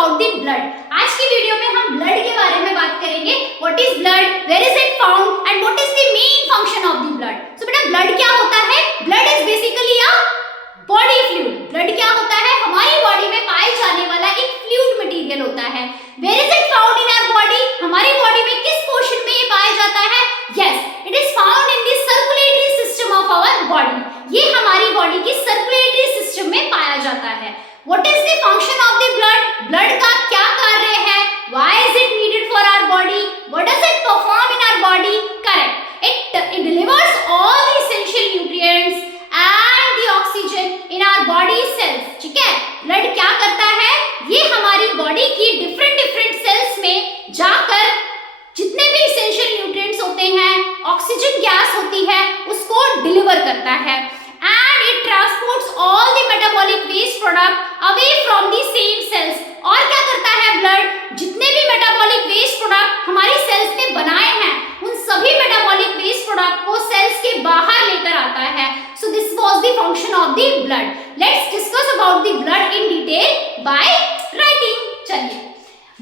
About the blood. आज की video में हम ब्लड के बारे में बात करेंगे। What is blood, where is it found and what is the main function of the blood. So बेटा ब्लड क्या होता है? Blood is basically a body fluid. Blood क्या होता है? हमारी बॉडी में पाए जाने वाला एक फ्लूइड मटेरियल होता है। Where is it found in our body? हमारी बॉडी में किस पोर्शन में ये पाया जाता है? Yes, it is found in the circulatory system of our body. ये हमारी बॉडी की सर्कुलेटरी सिस्टम में पाया जाता है। What is the function of the blood? Blood का क्या कार्य है? Why is it needed for our body? What does it perform in our body? Correct. It delivers all the essential nutrients and the oxygen in our body cells. ठीक है? Blood क्या करता है? ये हमारी बॉडी की different cells में जाकर जितने भी essential nutrients होते हैं, ऑक्सीजन गैस होती है, उसको डिलीवर करता है। And it transports all the metabolic waste product away from the same cells. और क्या करता है ब्लड? जितने भी metabolic waste product हमारी cells ने बनाए हैं, उन सभी metabolic waste product को cells के बाहर लेकर आता है। So this was the function of the blood. Let's discuss about the blood in detail by writing. चलिए,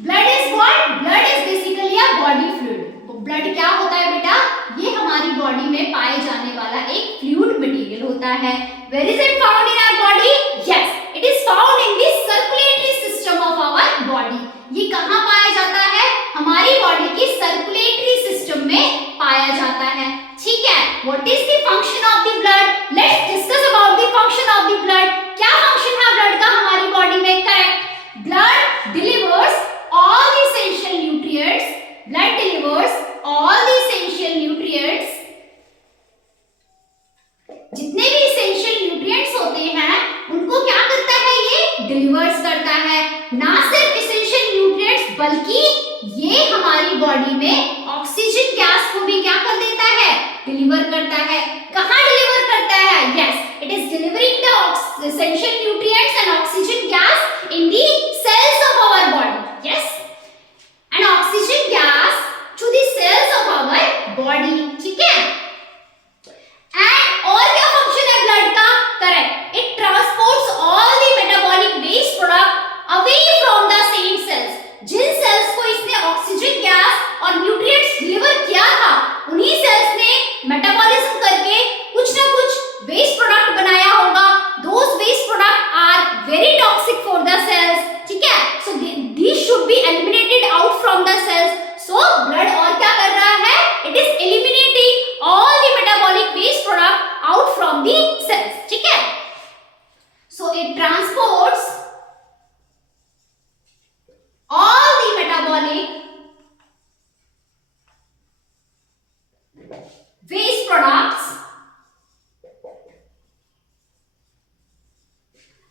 blood is what? Blood is basically a body fluid. Blood क्या होता है बेटा? ये हमारी बॉडी में पाए जाने वाला एक फ्लूइड मटेरियल होता है। Where is it found in our body? Yes, it is found in the circulatory system of our body. ये कहाँ पाया जाता है? हमारी बॉडी की सर्कुलेटरी सिस्टम में पाया जाता है। ठीक है, what is the function of the blood? Let's discuss about the function of the blood. क्या फंक्शन है ब्लड का हमारी बॉडी में? Correct, blood delivers all the essential nutrients. Blood delivers all the essential nutrients. जितने भी essential nutrients होते हैं उनको क्या करता है? ये delivers करता है। ना सिर्फ essential nutrients बल्कि ये हमारी बॉडी में ऑक्सीजन गैस को भी क्या कर देता है? डिलीवर करता है। कहाँ डिलीवर करता है? Yes, it is delivering the essential nutrients and oxygen gas in the cells of our body. Yes. And oxygen gas to the cells of our body. ठीक है? And और क्या फंक्शन है ब्लड का? Correct, it transports all the metabolic waste product away from the same cells. जिन cells को इसने oxygen gas और न्यूट्रिएंट्स डिलीवर किया था, उन्हीं सेल्स ने मेटाबॉलिज्म करके कुछ ना कुछ वेस्ट प्रोडक्ट बनाया होगा। Those waste products are very toxic for the cells. ठीक है? So these should be eliminated out from the cells. So blood और क्या कर रहा है? It is eliminating all the metabolic waste product out from the cells. ठीक है? So it transports all the metabolic waste products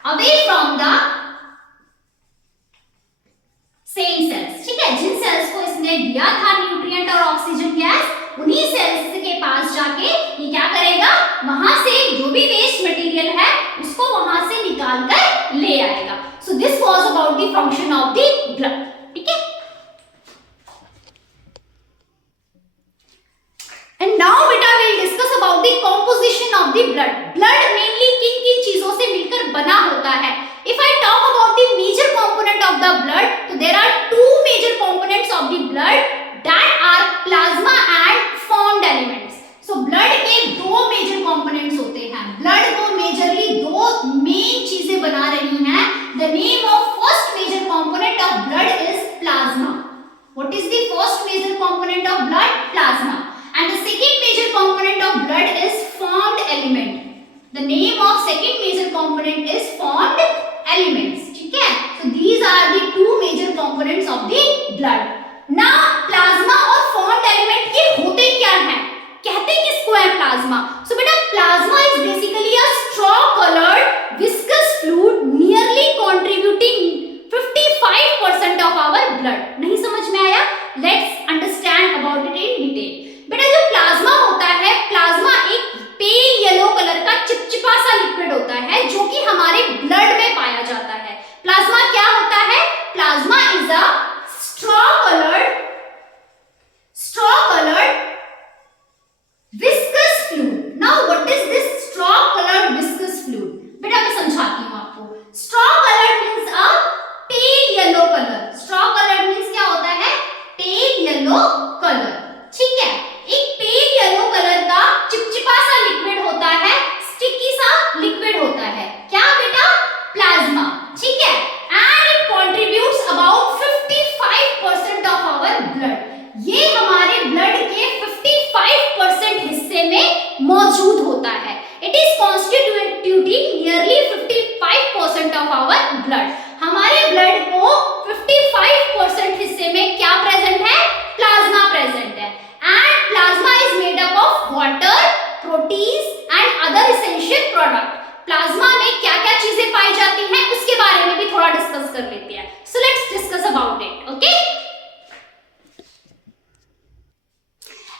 away from the same cells. ठीक है, जिन cells को इसने दिया था न्यूट्रिएंट और ऑक्सीजन गैस, उन्हीं सेल्स के पास जाके ये क्या करेगा? वहां से जो भी वेस्ट मटेरियल है उसको वहां से निकाल कर ले आएगा। So this was about the function of the blood. ठीक है, एंड नाउ बेटा will discuss about the composition of the blood. Blood mainly किन किन चीजों से मिलकर बना होता है? If I talk about the major component of the blood, so there are two major components of the blood that are plasma and formed elements. So blood के दो major components होते हैं। Blood को majorly दो main चीजें बना रही हैं। The name of first major component of blood is plasma. What is the first major component of blood? Plasma. And the second major component of blood is formed element. The name of second major component is formed elements. ठीक है? So these are the two major components of the blood. Now plasma और formed element ये होते क्या हैं? कहते किसको है प्लाज्मा? So बेटा plasma is basically a straw colored viscous fluid nearly contributing 55% of our blood. नहीं समझ में आया? Let's understand about it in detail. बेटा जो प्लाज्मा होता है, प्लाज्मा एक पेल येलो कलर का चिपचिपा सा लिक्विड होता है जो कि हमारे ब्लड में पाया जाता है। प्लाज्मा क्या होता है? Plasma is a straw colored viscous fluid. Now what is this straw colored viscous fluid? बेटा मैं समझाती हूँ आपको। straw colored means a pale yellow color. Blood. हमारे ब्लड को 55% हिस्से में क्या प्रेजेंट है? प्लाज्मा प्रेजेंट है। And plasma is made up of water, proteins and other essential product. Plasma में क्या क्या चीजें पाई जाती हैं उसके बारे में भी थोड़ा डिस्कस कर लेते हैं। So let's discuss about it, okay.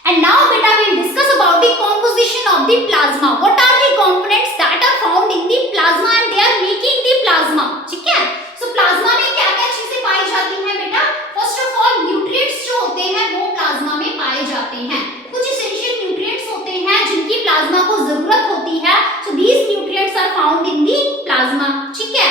And now beta we'll discuss about the composition of the plasma. What are the components that are found in the plasma and they are making the plasma? ठीक है? So plasma में क्या क्या चीजें पाई जाती हैं बेटा? First of all nutrients जो होते हैं वो प्लाज्मा में पाए जाते हैं। कुछ essential nutrients होते हैं जिनकी प्लाज्मा को जरूरत होती है। So these nutrients are found in the plasma. ठीक है?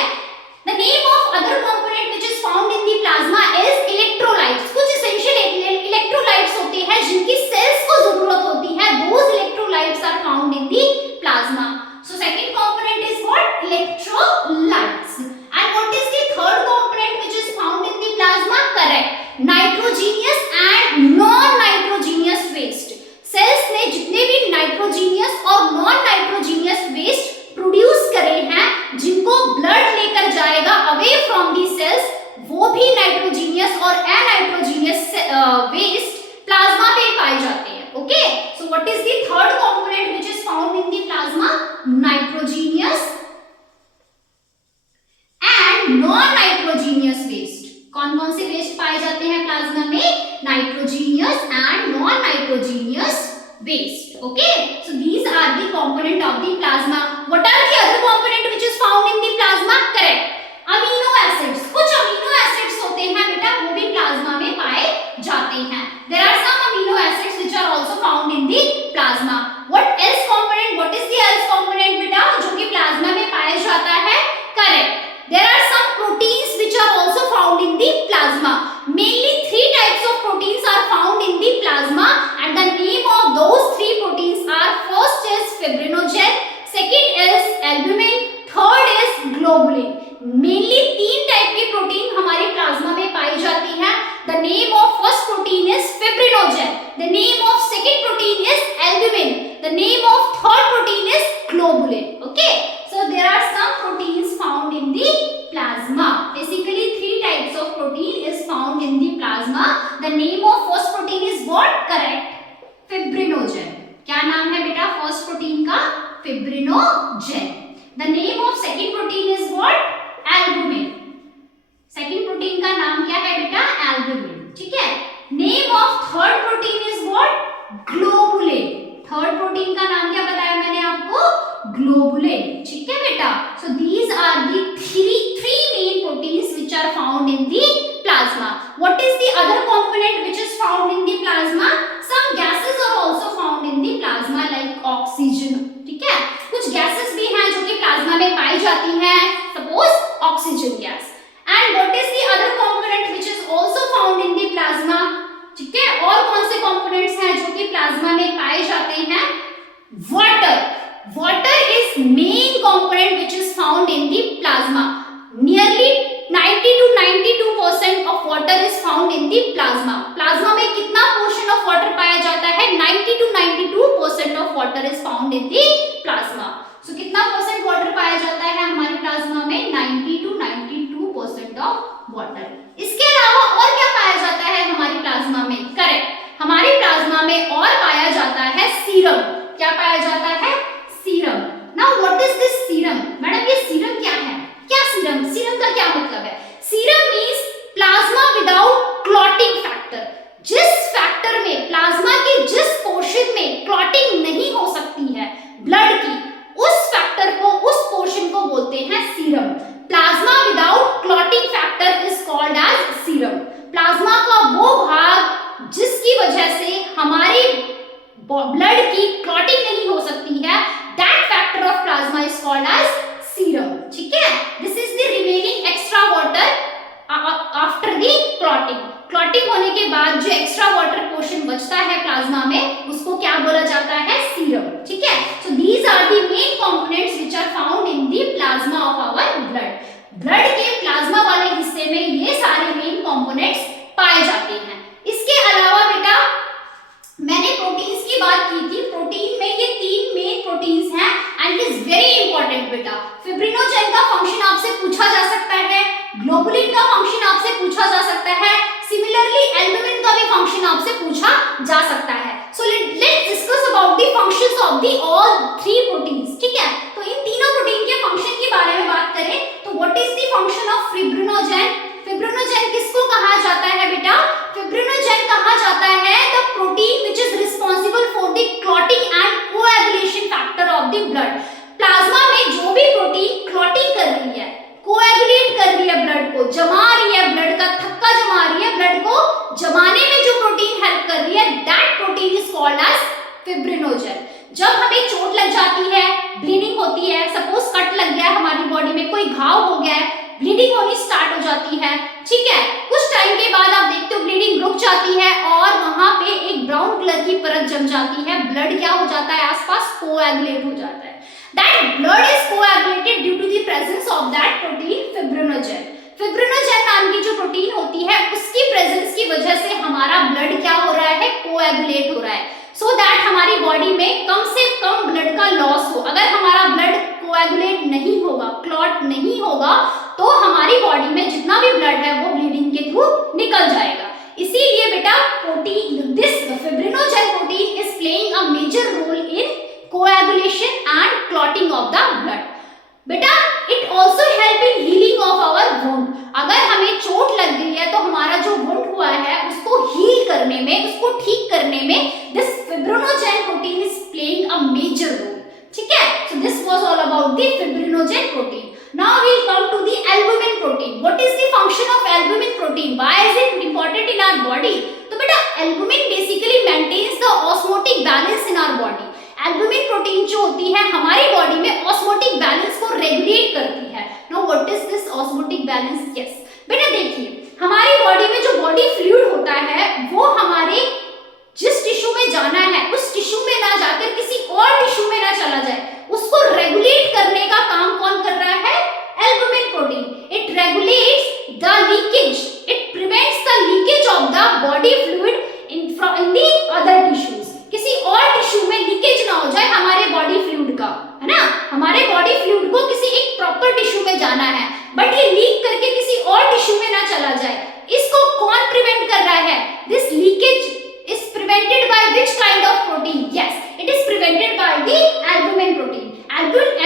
The name of other component which is found in the plasma is electrolytes. कुछ essential electrolytes होते हैं जिनकी cells को जरूरत होती है। Those electrolytes are found in the plasma. So second component is what? Electrolytes. And what is the third component which is found in the plasma? Correct. Nitrogenous and non-nitrogenous waste. Cells ने जितने भी nitrogenous और non-nitrogenous waste produce करे हैं जिनको blood लेकर जाएगा away from the sales, वो भी नाइट्रोजीनियस और एनाइट्रोजीनियस वेस्ट प्लाज्मा पे पाए जाते हैं। Okay, so what is the third component which is found in the plasma? Nitrogenous and non nitrogenous waste. कौन कौन से वेस्ट पाए जाते हैं प्लाज्मा में? Nitrogenous and non nitrogenous waste. Okay, so these are the component of the plasma. What are the other component which is found in the plasma? Correct. Amino acids. कुछ amino acids होते हैं बेटा वो भी plasma में पाए जाते हैं। There are some amino acids which are also found in the plasma. What else component? What is the else component बेटा जो कि प्लाज्मा में पाया जाता है? Correct. There are some proteins which are also found in the plasma. Mainly three types of proteins are found in the plasma and the name of those three proteins are first is fibrinogen, second is albumin, third is globulin. Mainly तीन type की protein हमारे plasma में पाई जाती है। The name of first protein is fibrinogen. The name of second protein is albumin. The name of third protein is globulin. Okay, so there are some proteins found in the plasma. Basically three types of protein is found in the plasma. The name of first protein is what? Correct. Fibrinogen. क्या नाम है बेटा first protein का? Fibrinogen. The name of second protein is what? Albumin. Second protein का नाम क्या है बेटा? Albumin. ठीक है? Name of third protein is what? Globulin. Third protein का नाम क्या बताया मैंने आपको? Globulin. ठीक है बेटा? So these are the three main proteins which are found in the plasma. What is the other component which is found in the plasma? Some gases are also found in the plasma like oxygen. ठीक है? कुछ gases भी हैं जो कि plasma में पाई जाती हैं। Suppose oxygen gas. And what is the other component which is also found in the plasma? ठीक है? और कौन से components हैं जो कि प्लाज्मा में पाए जाते हैं? Water. Water is main component which is found in the plasma. Nearly 90 to 92% of water is found in the plasma. Plasma में कितना portion of water पाया जाता है? 90 to 92% of water is found in the plasma. So कितना percent water पाया जाता है हमारे प्लाज्मा में? 90 to 92% of water. इसके अलावा और क्या पाया जाता है हमारी प्लाज्मा में? करेक्ट, हमारी प्लाज्मा में और पाया जाता है सीरम। क्या पाया जाता है? Serum. Now what is this serum? Madam ये सीरम क्या है? क्या सीरम? सीरम का क्या मतलब है? Serum means plasma without clotting factor. जिस फैक्टर में प्लाज्मा के जिस पोर्शन में क्लॉटिंग नहीं हो सकती है ब्लड की, उस फैक्टर को, उस पोर्शन को बोलते हैं serum. Plasma without clotting factor is called as serum. Plasma का वो भाग जिसकी वजह से हमारी ब्लड की क्लॉटिंग नहीं हो सकती है, that factor of plasma is called as serum. ठीक है? This is the remaining extra water after the clotting. Clotting होने के बाद जो एक्स्ट्रा वाटर पोर्शन बचता है प्लाज्मा में, उसको क्या बोला जाता है? सीरम। ठीक है? So these are the main components which are found in the plasma of our blood. Blood के प्लाज्मा वाले हिस्से में ये सारे मेन कंपोनेंट्स पाए जाते हैं। इसके अलावा बेटा मैंने प्रोटीन्स की बात की थी। प्रोटीन में ये तीन मेन प्रोटीन्स हैं and it is very important बेटा। फिब्रिनोजेन का फंक्शन आपसे पूछा जा सकता है। आपसे पूछा जा सकता है। So let's discuss about the functions of the all three proteins. ठीक है, तो इन तीनों प्रोटीन के फंक्शन के बारे में बात करें तो what is the function of fibrinogen? Fibrinogen किसको कहा जाता है बेटा? फिब्रिनोजेन कहा जाता है the protein which is responsible for the clotting and coagulation factor of the blood. Plasma में जो भी प्रोटीन क्लॉटिंग कर रही है, कोएगुलेट कर रही है, ब्लड को जमा रही है, ब्लड का थक्का जमा रही है, ब्लड को जमाने में जो प्रोटीन हेल्प कर रही है, that protein is called as fibrinogen. जब हमें चोट लग जाती है, ब्लीडिंग होती है, सपोज कट लग गया है हमारी बॉडी में, कोई घाव हो गया है, ब्लीडिंग होनी स्टार्ट हो जाती है। ठीक है, कुछ टाइम के बाद आप देखते हो ब्लीडिंग रुक जाती है और वहां पे एक ब्राउन कलर की परत जम जाती है, ब्लड क्या हो जाता है आसपास, कोएगुलेट हो जाता है। That blood is coagulated due to the presence of that protein fibrinogen. Fibrinogen नाम की जो प्रोटीन होती है उसकी प्रेजेंस की वजह से हमारा ब्लड क्या हो रहा है, कोएगुलेट हो रहा है, सो दैट हमारी बॉडी में कम से कम ब्लड का लॉस हो। अगर हमारा ब्लड कोएगुलेट नहीं होगा, क्लॉट नहीं होगा, तो हमारी बॉडी में जितना भी ब्लड है वो ब्लीडिंग के थ्रू निकल जाएगा। इसीलिए बेटा protein, this fibrinogen protein is playing a major role in coagulation and clotting of the blood. बेटा it also help in healing of our wound. अगर हमें चोट लग गई है तो हमारा जो wound हुआ है उसको heal करने में, उसको ठीक करने में this fibrinogen protein is playing a major role. ठीक है, so this was all about the fibrinogen protein. Now we'll come to the albumin protein. What is the function of albumin protein? Why is it important in our body? तो बेटा albumin basically maintains the osmotic balance in our body. Albumin protein जो होती है हमारी body में osmotic balance को regulate करती है। Now what is this osmotic balance? Yes बेटा देखिए, हमारी बॉडी में जो बॉडी फ्लूइड होता है वो हमारे जिस टिश्यू में जाना है उस टिश्यू में ना जाकर किसी और टिश्यू में ना चला जाए, उसको रेगुलेट करने का काम कौन कर रहा है? Albumin protein. It regulates the leakage, it prevents the leakage of the body fluid in the other tissues. किसी और टिश्यू में लीकेज ना हो जाए हमारे बॉडी फ्लूइड का, है ना, हमारे बॉडी फ्लूइड को किसी एक प्रॉपर टिश्यू में जाना है, बट ये लीक करके किसी और टिश्यू में ना चला जाए, इसको कौन प्रिवेंट कर रहा है? This leakage is prevented by which kind of protein? Yes, it is prevented by the albumin protein.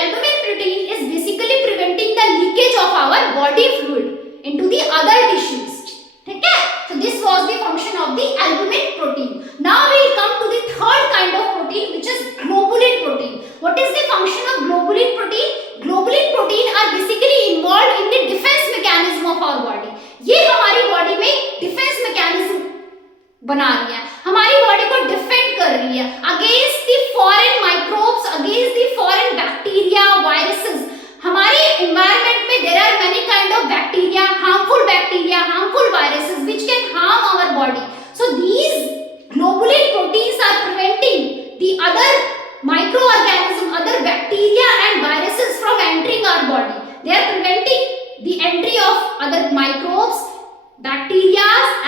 Albumin protein is basically preventing the leakage of our body fluid into the other tissues. ठीक है, so this was the function of the albumin protein. Now we will come to the third kind of protein which is globulin protein. What is the function of globulin protein? Globulin protein are basically involved in the defense mechanism of our body. ये हमारी body में defence mechanism बना रही है, हमारी body को defend कर रही है against the foreign microbes, against the foreign bacteria, viruses. हमारे एनवायरनमेंट में there are many kind of bacteria, harmful viruses which can harm our body. So these globulin proteins are preventing the other microorganism, other bacteria and viruses from entering our body. They are preventing the entry of other microbes, bacteria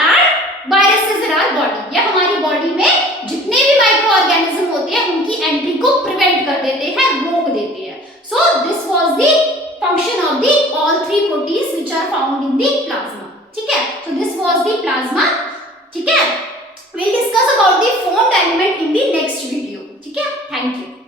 and viruses in our body. ये हमारी body में जितने भी micro organism होते हैं उनकी entry को prevent कर देते हैं, रोक देते हैं. So this was the function of the all three proteins which are found in the plasma. ठीक है, so this was the plasma. ठीक है, we'll discuss about the formed element in the next video. ठीक है, thank you.